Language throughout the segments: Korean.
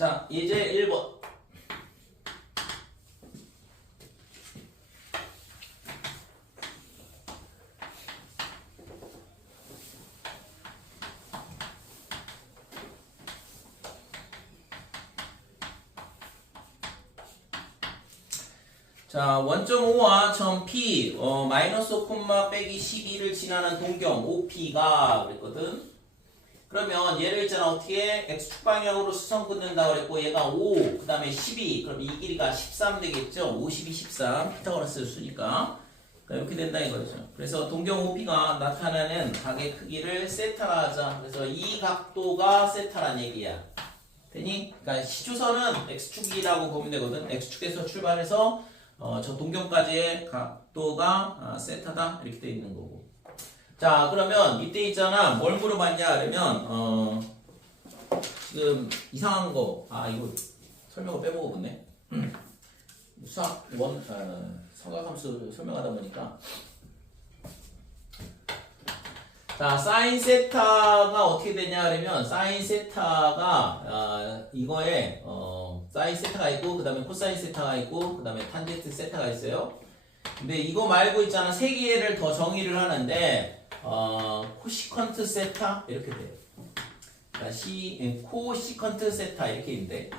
자, 예제 1번. 자, 원점5와 점 P, 마이너스 5, 빼기 12를 지나는 동경 OP가 그랬거든. 그러면 얘를 있잖아, 어떻게 X축 방향으로 수성 끊는다 그랬고, 얘가 5, 그 다음에 12, 그럼 이 길이가 13 되겠죠? 52, 13, 피타고라스를 쓰니까. 그러니까 이렇게 된다 이거죠. 그래서 동경 OP가 나타나는 각의 크기를 세타라 하자. 그래서 이 각도가 세타란 얘기야. 되니? 그러니까 시주선은 X축이라고 보면 되거든. X축에서 출발해서 저 동경까지의 각도가 세타다 이렇게 돼 있는 거고. 자, 그러면 이때 있잖아, 뭘 물어봤냐 그러면 지금 이상한 거, 이거 설명을 빼먹었네. 수학 삼각함수 설명하다 보니까, 자, 사인 세타가 어떻게 되냐 그러면 사인 세타가 이거에 사인 세타가 있고, 그 다음에 코사인 세타가 있고, 그 다음에 탄젠트 세타가 있어요. 근데 이거 말고 있잖아, 세 개를 더 정의를 하는데, 코시컨트 세타 이렇게 돼요. 코시컨트 세타 이렇게 있는데,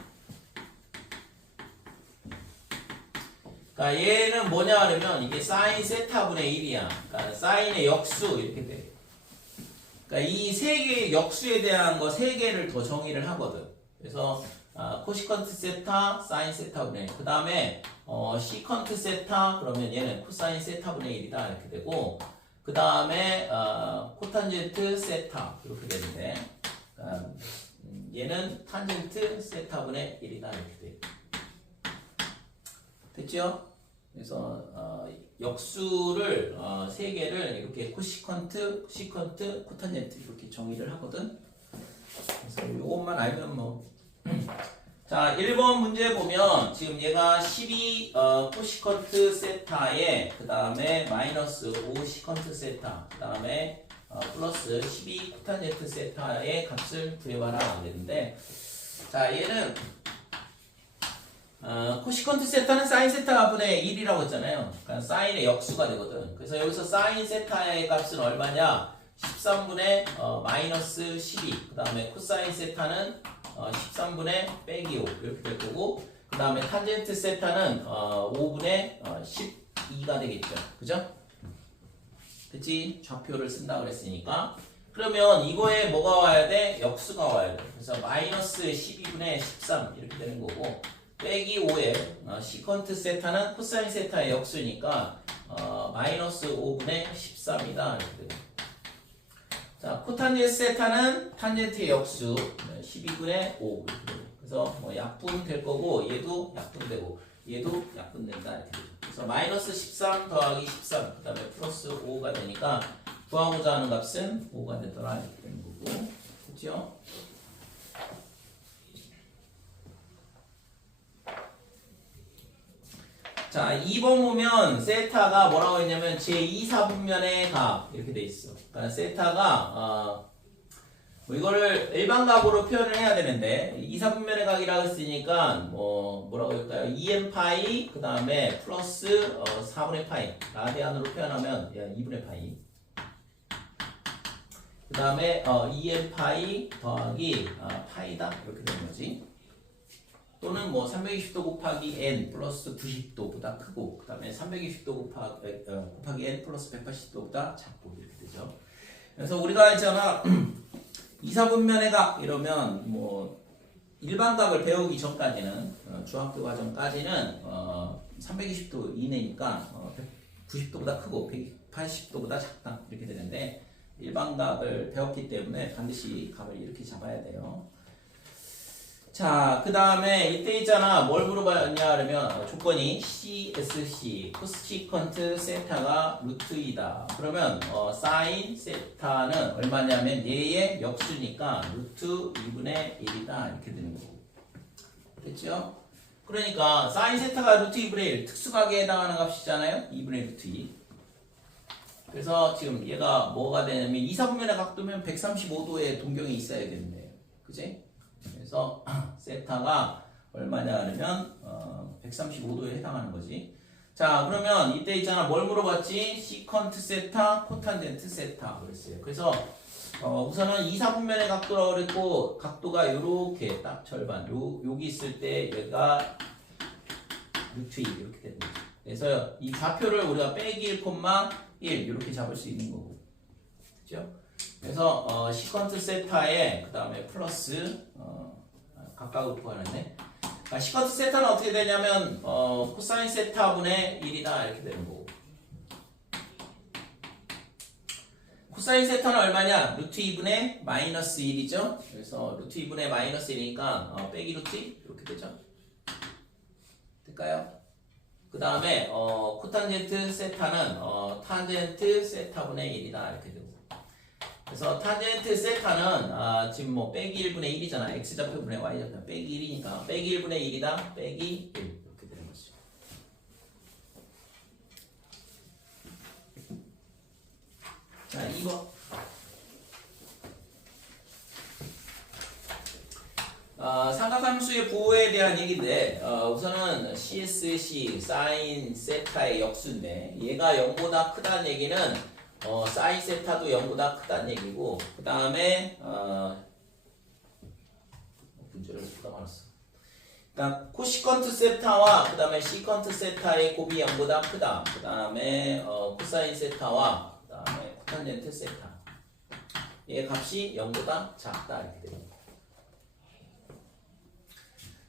그러니까 얘는 뭐냐 그러면 이게 사인 세타분의 1이야. 그러니까 사인의 역수 이렇게 돼. 그러니까 이 세 개의 역수에 대한 거 세 개를 더 정의를 하거든. 그래서 코시컨트 세타, 사인 세타분의 1. 그 다음에 시컨트 세타 그러면 얘는 코사인 세타분의 1이다 이렇게 되고, 그 다음에 코탄젠트 세타 이렇게 되는데, 얘는 탄젠트 세타분의 1이다 이렇게 돼. 됐죠? 그래서 역수를 세 개를 이렇게 코시컨트, 시컨트, 코탄젠트 이렇게 정의를 하거든. 그래서 이것만 알면 뭐. 자, 1번 문제 보면 지금 얘가 12 코시컨트 세타에 그 다음에 마이너스 5 시컨트 세타 그 다음에 플러스 12 코탄젠트 세타의 값을 구해봐라 그랬는데, 자, 얘는 코시컨트 세타는 사인 세타 분의 1이라고 했잖아요. 그러니까 사인의 역수가 되거든. 그래서 여기서 사인 세타의 값은 얼마냐? 13분의 마이너스 12. 그 다음에 코사인 세타는 13분의 빼기 5 이렇게 될 거고, 그 다음에 탄젠트 세타는 5분의 12가 되겠죠. 그죠? 그치? 좌표를 쓴다 그랬으니까. 그러면 이거에 뭐가 와야 돼? 역수가 와야 돼. 그래서 마이너스 12분의 13 이렇게 되는 거고, 빼기 5에 시컨트 세타는 코사인 세타의 역수니까 마이너스 5분의 13이다 이렇게 되고, 자, 코탄젠트 세타는 탄젠트의 역수 12분의 5 이렇게 되고, 그래서 뭐 약분 될 거고, 얘도 약분되고 얘도 약분된다 이렇게 되죠. 그래서 마이너스 13 더하기 13 그 다음에 플러스 5가 되니까 구하고자 하는 값은 5가 되더라 이렇게 되는 거고. 그렇죠? 자, 2번 보면 세타가 뭐라고 했냐면 제2사분면의 값 이렇게 돼 있어. 그러니까 세타가 뭐 이거를 일반값으로 표현을 해야 되는데 2사분면의 각이라고 했으니까 뭐라고 할까요? 2n 파이 그 다음에 플러스 4분의 파이 라디안으로 표현하면 2분의 파이 그 다음에 2n 파이 더하기 파이다 이렇게 되는 거지. 또는 뭐 320도 곱하기 n 플러스 90도보다 크고, 그 다음에 320도 곱하기 n 플러스 180도보다 작고 이렇게 되죠. 그래서 우리가 있잖아 2사분면의 각 이러면 뭐 일반값을 배우기 전까지는 중학교 과정까지는 320도 이내니까 90도보다 크고 180도보다 작다 이렇게 되는데, 일반값을 배웠기 때문에 반드시 값을 이렇게 잡아야 돼요. 자, 그 다음에 이때 있잖아, 뭘 물어봤냐 그러면 조건이 CSC 코시컨트 세타가 루트 2다. 그러면 사인 세타는 얼마냐면 얘의 역수니까 루트 2분의 1이다 이렇게 되는 거고. 됐죠? 그러니까 사인 세타가 루트 2분의 1 특수각에 해당하는 값이잖아요. 2분의 루트 2. 그래서 지금 얘가 뭐가 되냐면 2사분면의 각도면 135도의 동경이 있어야 되는데, 그지? 그래서 세타가 얼마냐 하면 135도에 해당하는 거지. 자, 그러면 이때 있잖아. 뭘 물어봤지? 시컨트 세타, 코탄젠트 세타 그랬어요. 그래서 우선은 2, 4분면의 각도라고 그랬고 각도가 이렇게 딱 절반 여기 있을 때 얘가 루트 2 이렇게 되는 거죠. 그래서 이 좌표를 우리가 빼기 1, 1 이렇게 잡을 수 있는 거고. 그죠? 그래서 시컨트 세타에 그 다음에 플러스 각각을 구하는데 시컨트 세타는 어떻게 되냐면 코사인 세타분의 1이다 이렇게 되는 거고 코사인 세타는 얼마냐? 루트 2분의 마이너스 1이죠. 그래서 루트 2분의 마이너스 1이니까 빼기 루트 2 이렇게 되죠. 될까요? 그 다음에 코탄젠트 세타는 탄젠트 세타분의 1이다 이렇게 되고 그래서 탄젠트 세타는 지금 뭐 빼기 1분의 1이잖아. x좌표분의 y좌표 빼기 1이니까 빼기 1분의 1이다 빼기 1 이렇게 되는 거죠. 자 2번 삼각함수의 부호에 대한 얘기인데 우선은 CSC 사인 세타의 역수인데 얘가 0보다 크다는 얘기는 사인 세타도 0보다 크다는 얘기고 그 다음에 문제를 쓰다 말았어. 그러니까 코시컨트 세타와 그 다음에 시컨트 세타의 곱이 0보다 크다. 그 다음에 코사인 세타와 그 다음에 코탄젠트 세타 얘 값이 0보다 작다 이렇게 됩니다.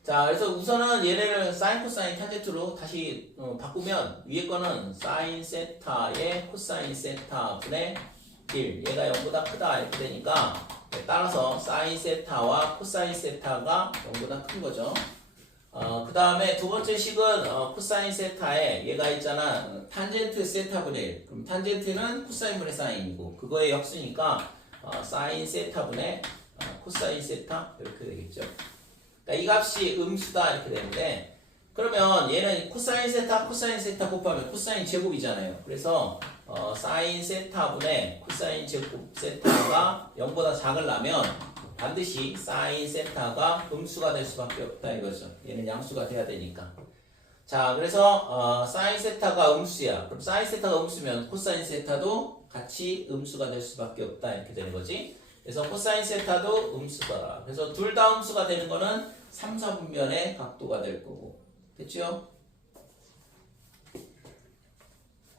자, 그래서 우선은 얘네를 사인, 코사인, 탄젠트로 다시 바꾸면 위에 거는 사인 세타의 코사인 세타 분의 1 얘가 0보다 크다 이렇게 되니까 따라서 사인 세타와 코사인 세타가 0보다 큰 거죠. 그 다음에 두 번째 식은 코사인 세타에 얘가 있잖아 탄젠트 세타 분의 1 그럼 탄젠트는 코사인 분의 사인이고 그거의 역수니까 사인 세타 분의 코사인 세타 이렇게 되겠죠. 그러니까 이 값이 음수다 이렇게 되는데 그러면 얘는 코사인 세타 곱하면 코사인 제곱이잖아요. 그래서 사인 세타분의 코사인 제곱 세타가 0보다 작으려면 반드시 사인 세타가 음수가 될 수밖에 없다 이거죠. 얘는 양수가 돼야 되니까. 자, 그래서 사인 세타가 음수야. 그럼 사인 세타가 음수면 코사인 세타도 같이 음수가 될 수밖에 없다 이렇게 되는 거지. 그래서 코사인 세타도 음수더라. 그래서 둘 다 음수가 되는 거는 3, 4분면의 각도가 될 거고. 됐죠?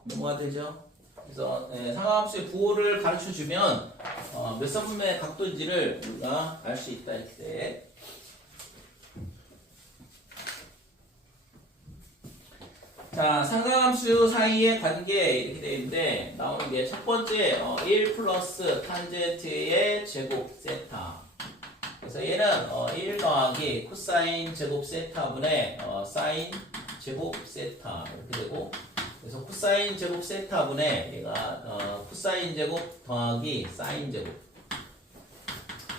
넘어가 되죠? 그래서 삼각함수의 부호를 가르쳐 주면 몇 사분면의 각도인지를 우리가 알 수 있다 이렇게 돼. 자, 삼각함수 사이의 관계 이렇게 되어 있는데 나오는 게 첫 번째 1 플러스 탄젠트의 제곱 세타. 그래서 얘는 1 더하기 코사인 제곱 세타분의 사인 제곱 세타 이렇게 되고 그래서 코사인 제곱 세타분의 얘가 코사인 제곱 더하기 사인 제곱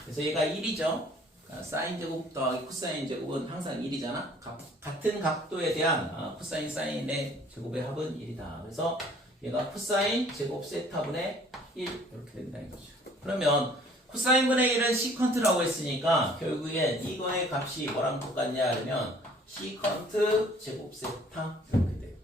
그래서 얘가 1이죠. 사인 제곱 더하기 코사인 제곱은 항상 1이잖아. 같은 각도에 대한 코사인 사인의 제곱의 합은 1이다. 그래서 얘가 코사인 제곱 세타분의 1 이렇게 된다 이거죠. 그러면 코사인분의 1은 시컨트라고 했으니까 결국엔 이거의 값이 뭐랑 똑같냐 하면 시컨트 제곱 세타 이렇게 돼요.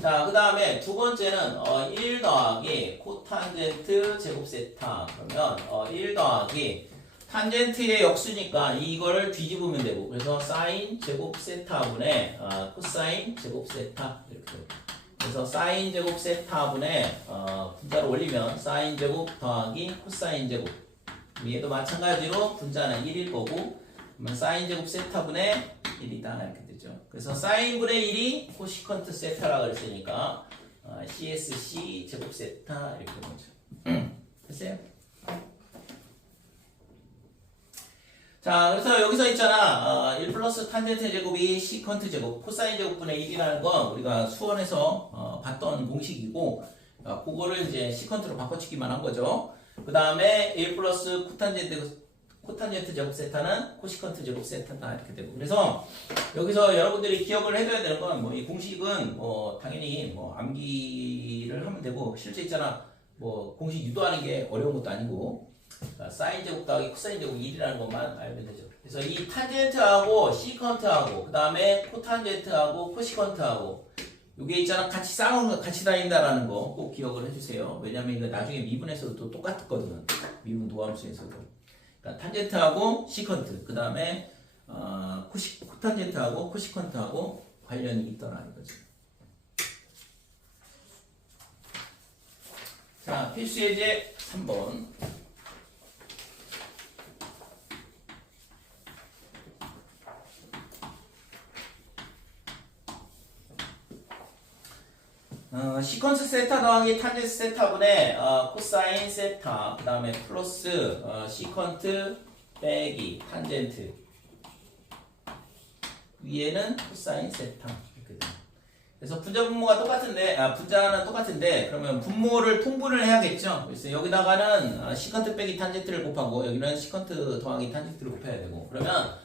자, 그 다음에 두 번째는 1 더하기 코탄젠트 제곱 세타 그러면 1 더하기 탄젠트의 역수니까 이거를 뒤집으면 되고 그래서 사인 제곱 세타분의 코사인 제곱 세타 이렇게 돼요. 그래서 사인 제곱 세타분의 분자를 올리면 사인 제곱 더하기 코사인 제곱 얘도 마찬가지로 분자는 1일 거고 그러면 사인 제곱 세타분의 1이다 이렇게 되죠. 그래서 사인분의 1이 코시컨트 세타라고 그랬으니까 CSC 제곱 세타 이렇게 되는 거죠. 됐어요? 자, 그래서 여기서 있잖아 1 플러스 탄젠트 제곱이 시컨트 제곱 코사인 제곱분의 1이라는 건 우리가 수원에서 봤던 공식이고 그거를 이제 시컨트로 바꿔치기만 한 거죠. 그 다음에 1 플러스 코탄젠트 제곱 세타는 코시컨트 제곱 세타다 이렇게 되고 그래서 여기서 여러분들이 기억을 해둬야 되는 건 뭐 이 공식은 뭐 당연히 뭐 암기를 하면 되고 실제 있잖아 뭐 공식 유도하는 게 어려운 것도 아니고 사인 제곱 더하기 코사인 제곱 1이라는 것만 알면 되죠. 그래서 이 탄젠트하고 시컨트하고 그 다음에 코탄젠트하고 코시컨트하고 요게 있잖아. 같이 싸우는 거, 같이 다닌다라는 거 꼭 기억을 해주세요. 왜냐면 이거 나중에 미분에서도 또 똑같거든. 미분 도함수에서도. 그러니까 탄젠트하고 시컨트, 그 다음에 코탄젠트하고 코시컨트하고 관련이 있더라 이거죠. 자, 필수 예제 3번. 시퀀스 세타 더하기 탄젠트 세타분의 코사인 세타 그 다음에 플러스 시컨트 빼기 탄젠트 위에는 코사인 세타 이렇게 돼요. 그래서 분자 분모가 똑같은데 분자는 똑같은데 그러면 분모를 통분을 해야겠죠. 그래서 여기다가는 시컨트 빼기 탄젠트를 곱하고 여기는 시컨트 더하기 탄젠트를 곱해야 되고 그러면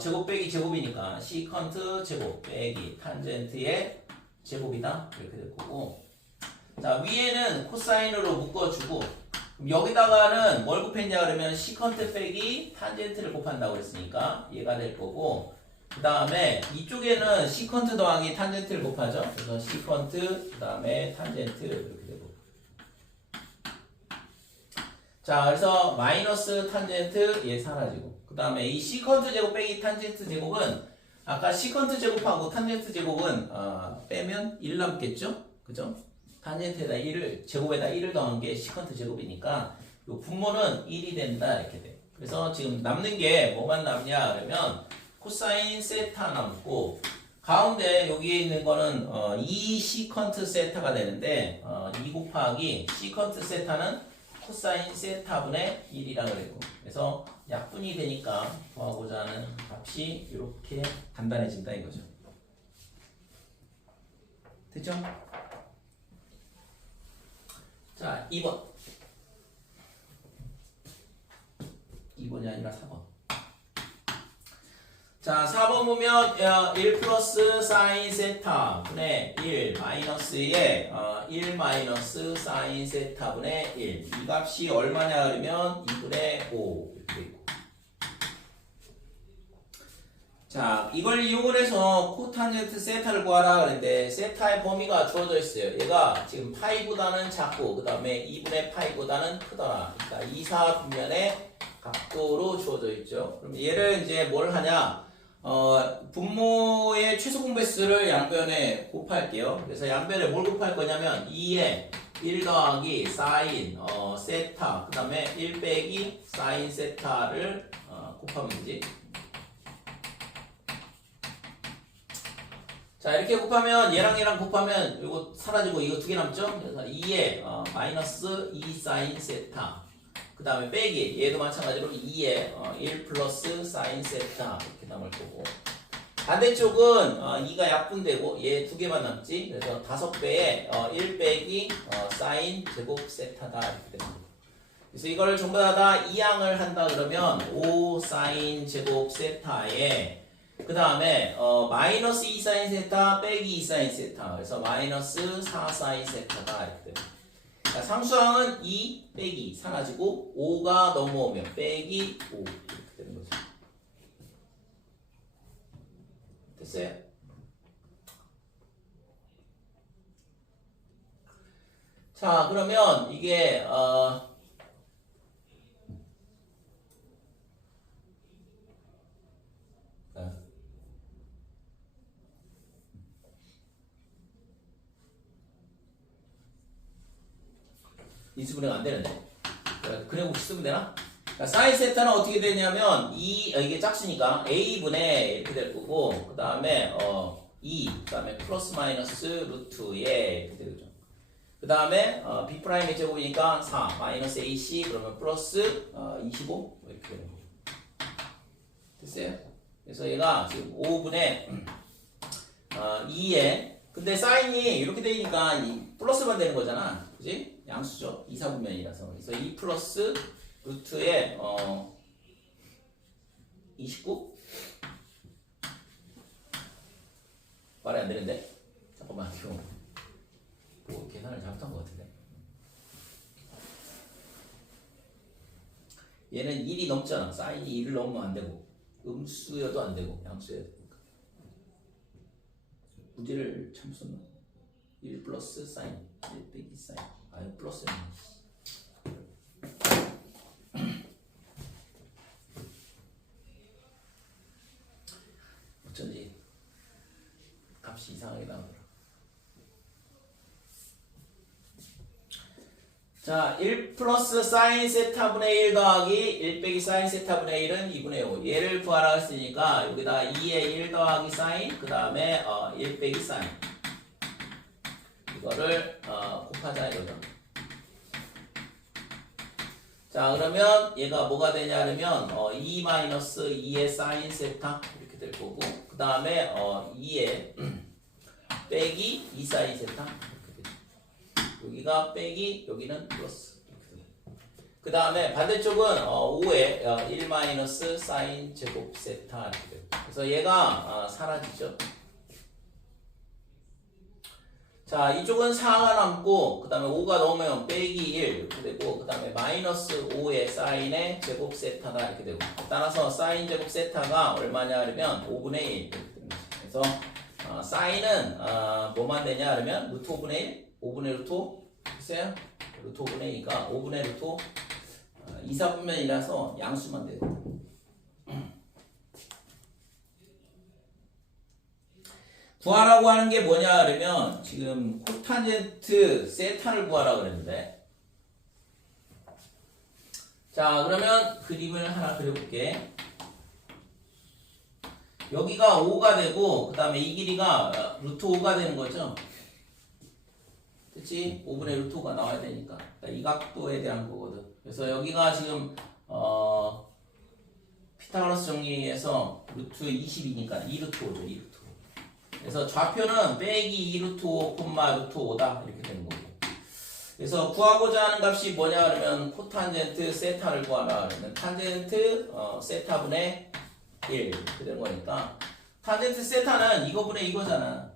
제곱 빼기 제곱이니까 시컨트 제곱 빼기 탄젠트의 제곱이다 이렇게 될 거고 자 위에는 코사인으로 묶어주고 그럼 여기다가는 뭘 곱했냐 그러면 시컨트 빼기 탄젠트를 곱한다고 그랬으니까 얘가 될 거고 그 다음에 이쪽에는 시컨트 더하기 탄젠트를 곱하죠. 그래서 시컨트 그 다음에 탄젠트 이렇게 되고 자 그래서 마이너스 탄젠트 얘 사라지고 그 다음에 이 시컨트 제곱 빼기 탄젠트 제곱은 아까 시컨트 제곱하고 탄젠트 제곱은 빼면 1 남겠죠? 그죠? 탄젠트에다 1을 제곱에다 1을 더한 게 시컨트 제곱이니까 요 분모는 1이 된다 이렇게 돼. 그래서 지금 남는 게 뭐만 남냐 그러면 코사인 세타 남고 가운데 여기에 있는 거는 2 시컨트 세타가 되는데 2 곱하기 시컨트 세타는 코사인 세타분의 1이라고 그랬고 그래서 약분이 되니까 더하고자 하는 값이 이렇게 간단해진다 이거죠. 됐죠? 자 2번이 아니라 4번. 자 4번 보면 1 플러스 사인 세타 분의 1 마이너스에 1 마이너스 사인 세타 분의 1 이 값이 얼마냐 그러면 2분의 5 이렇게 있고 자 이걸 이용을 해서 코탄젠트 세타를 구하라 그랬는데 세타의 범위가 주어져 있어요. 얘가 지금 파이보다는 작고 그 다음에 2분의 파이보다는 크더라. 그러니까 2, 4 분면의 각도로 주어져 있죠. 그럼 얘를 이제 뭘 하냐 분모의 최소 공배수를 양변에 곱할게요. 그래서 양변에 뭘 곱할 거냐면 2에 1 더하기 사인 세타 그 다음에 1 빼기 사인 세타를 곱하면 되지. 자 이렇게 곱하면 얘랑 얘랑 곱하면 이거 사라지고 이거 두 개 남죠? 그래서 2에 마이너스 2 사인 세타 그 다음에 빼기 얘도 마찬가지로 2에 1 플러스 사인 세타 이렇게 남을 거고 반대쪽은 2가 약분되고 얘 두 개만 남지. 그래서 5배에 1 빼기 사인 제곱 세타다 이렇게 됩니다. 그래서 이걸 전부 다 이항을 한다 그러면 5 사인 제곱 세타에 그 다음에 마이너스 2 사인 세타 빼기 2 사인 세타 그래서 마이너스 4 사인 세타다 이렇게 됩니다. 그러니까 상수항은 2 빼기 사라지고 5가 넘어오면 빼기 5 이렇게 되는 거죠. 됐어요? 자 그러면 이게 인수분해가 안 되는데 그래 혹시 쓰면 되나? 그러니까 사인 세타는 어떻게 되냐면 이게 짝수니까 a분의 이렇게 될 거고 그 다음에 2 그 다음에 플러스 마이너스 루트에 이렇게 되죠. 그 다음에 b 프라임의 제곱이니까 4 마이너스 ac 그러면 플러스 25 이렇게 되는 거죠. 됐어요? 그래서 얘가 지금 5분의 2에 근데 사인이 이렇게 되니까 플러스만 되는 거잖아. 그지? 양수죠. 2, 4분면이라서. 그래서 2 플러스 루트에 29? 말이 안 되는데? 잠깐만. 이거 뭐 계산을 잘못한 것 같은데. 얘는 1이 넘잖아. 사인이 1을 넘으면 안 되고 음수여도 안 되고 양수여도 되니까. 무지를 참 썼나? 1 플러스 사인 1 빼기 사인 플러스였네. 어쩐지 값이 이상하게 나오더라. 자, 1 플러스 사인 세타분의 1 더하기 1 빼기 사인 세타분의 1은 2분의 5. 얘를 구하라고 했으니까 여기다 2에 1 더하기 사인 그 다음에 1 빼기 사인 이거를 곱하자 이거죠. 자, 그러면 얘가 뭐가 되냐 그러면 2 마이너스 2의 사인 세타 이렇게 될 거고 그 다음에 2에 빼기 2 사인 세타 여기가 빼기 여기는 플러스 그 다음에 반대쪽은 5에 1 마이너스 사인 제곱 세타 이렇게 돼요. 그래서 얘가 사라지죠. 자, 이쪽은 4가 남고 그 다음에 5가 넘으면 빼기 1 이렇게 되고 그 다음에 마이너스 5의 사인의 제곱 세타가 이렇게 되고 따라서 사인 제곱 세타가 얼마냐 그러면 5분의 1 이렇게 됩니다. 그래서 사인은 뭐만 되냐 그러면 루트 5분의 1 5분의 루트 5 글쎄요? 루트 5분의 2가 5분의 루트 5 2사분면이라서 양수만 돼요. 구하라고 하는 게 뭐냐 그러면 지금 코탄젠트 세타를 구하라고 그랬는데 자 그러면 그림을 하나 그려볼게. 여기가 5가 되고 그 다음에 이 길이가 루트 5가 되는 거죠. 그치? 5분의 루트 5가 나와야 되니까 그러니까 이 각도에 대한 거거든. 그래서 여기가 지금 피타고라스 정리해서 루트 20이니까 2루트 5죠. 2루트 5. 그래서 좌표는 빼기 2루트 5, 루트 5다 이렇게 되는 거고. 그래서 구하고자 하는 값이 뭐냐 그러면 코탄젠트 세타를 구하라 그러면 탄젠트 세타분의 1 이렇게 되는 거니까 탄젠트 세타는 이거분의 이거잖아.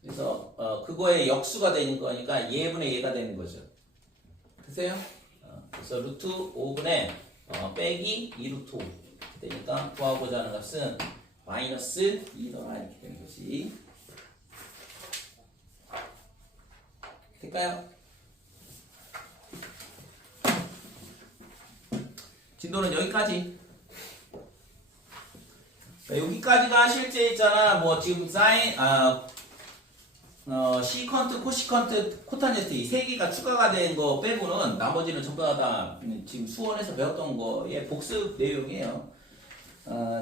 그래서 그거의 역수가 되는 거니까 얘분의 얘가 되는 거죠. 됐어요? 그래서 루트 5분의 빼기 2루트 5 이렇게 되니까 구하고자 하는 값은 마이너스 2더라 이렇게 되는 거지. 될까요? 진도는 여기까지. 여기까지가 실제 있잖아. 뭐 지금 사인 시컨트, 코시컨트, 코탄젠트 이 세 개가 추가가 된 거 빼고는 나머지는 전부 다 지금 수원에서 배웠던 거의 복습 내용이에요.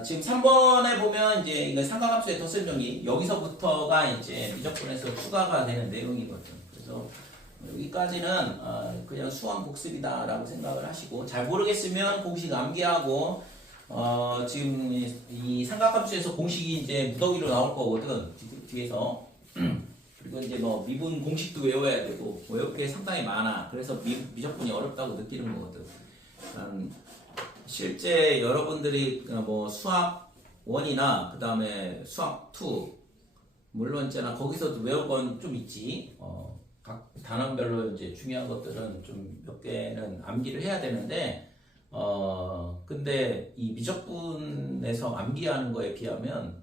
지금 3번에 보면 이제 이거 삼각함수의 덧셈 정리 여기서부터가 이제 미적분에서 추가가 되는 내용이거든. 그래서 여기까지는 그냥 수원 복습이다라고 생각을 하시고 잘 모르겠으면 공식 암기하고 지금 이 삼각함수에서 공식이 이제 무더기로 나올 거거든. 뒤에서 그리고 이제 뭐 미분 공식도 외워야 되고 외울 게 상당히 많아. 그래서 미적분이 어렵다고 느끼는 거거든. 실제 여러분들이 뭐 수학 1이나 그 다음에 수학 2 물론 있잖아 거기서도 외울 건 좀 있지. 각 단원별로 이제 중요한 것들은 좀 몇 개는 암기를 해야 되는데 근데 이 미적분에서 암기하는 거에 비하면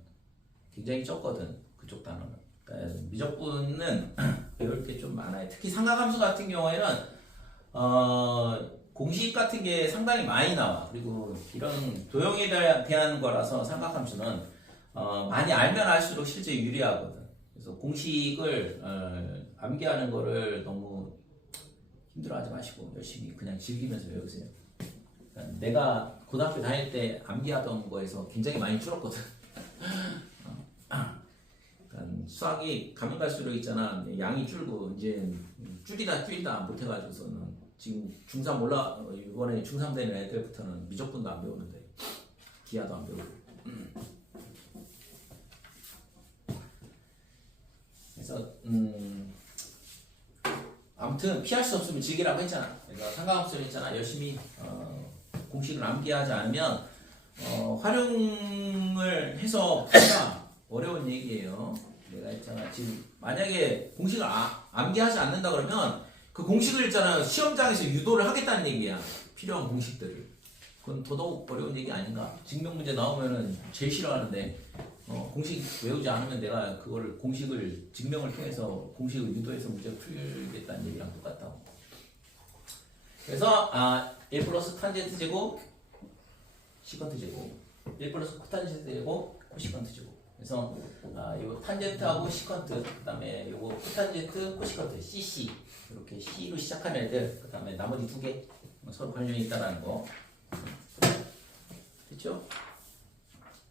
굉장히 적거든 그쪽 단어는. 그러니까 미적분은 배울 게 좀 많아요. 특히 삼각함수 같은 경우에는 공식 같은 게 상당히 많이 나와. 그리고 이런 도형에 대한 거라서 삼각함수는 많이 알면 알수록 실제 유리하거든. 그래서 공식을 암기하는 거를 너무 힘들어하지 마시고 열심히 그냥 즐기면서 외우세요. 그러니까 내가 고등학교 다닐 때 암기하던 거에서 굉장히 많이 줄었거든. 수학이 가면 갈수록 있잖아 양이 줄고 이제 줄이다 못해가지고서는 지금 중3 이번에 중3 되는 애들부터는 미적분도 안 배우는데 기하도 안 배우고 그래서 아무튼 피할 수 없으면 즐기라고 했잖아. 그래서 삼각함수를 했잖아. 열심히 공식을 암기하지 않으면 활용을 해서 보기가 어려운 얘기예요. 내가 있잖아 지금 만약에 공식을 암기하지 않는다 그러면 그 공식을 있잖아 시험장에서 유도를 하겠다는 얘기야. 필요한 공식들을 그건 더더욱 어려운 얘기 아닌가? 증명 문제 나오면은 제일 싫어하는데 공식 외우지 않으면 내가 그걸 공식을 증명을 통해서 공식을 유도해서 문제 풀겠다는 얘기랑 똑같다고. 그래서 1 플러스 탄젠트 제곱 시컨트 제곱 1 플러스 코탄젠트 제곱 코시컨트 제곱. 그래서 요 탄젠트하고 시컨트 그다음에 요거 코탄젠트 코시컨트 CC 이렇게 C로 시작하는 애들 그다음에 나머지 두 개 서로 관련이 있다라는 거 됐죠?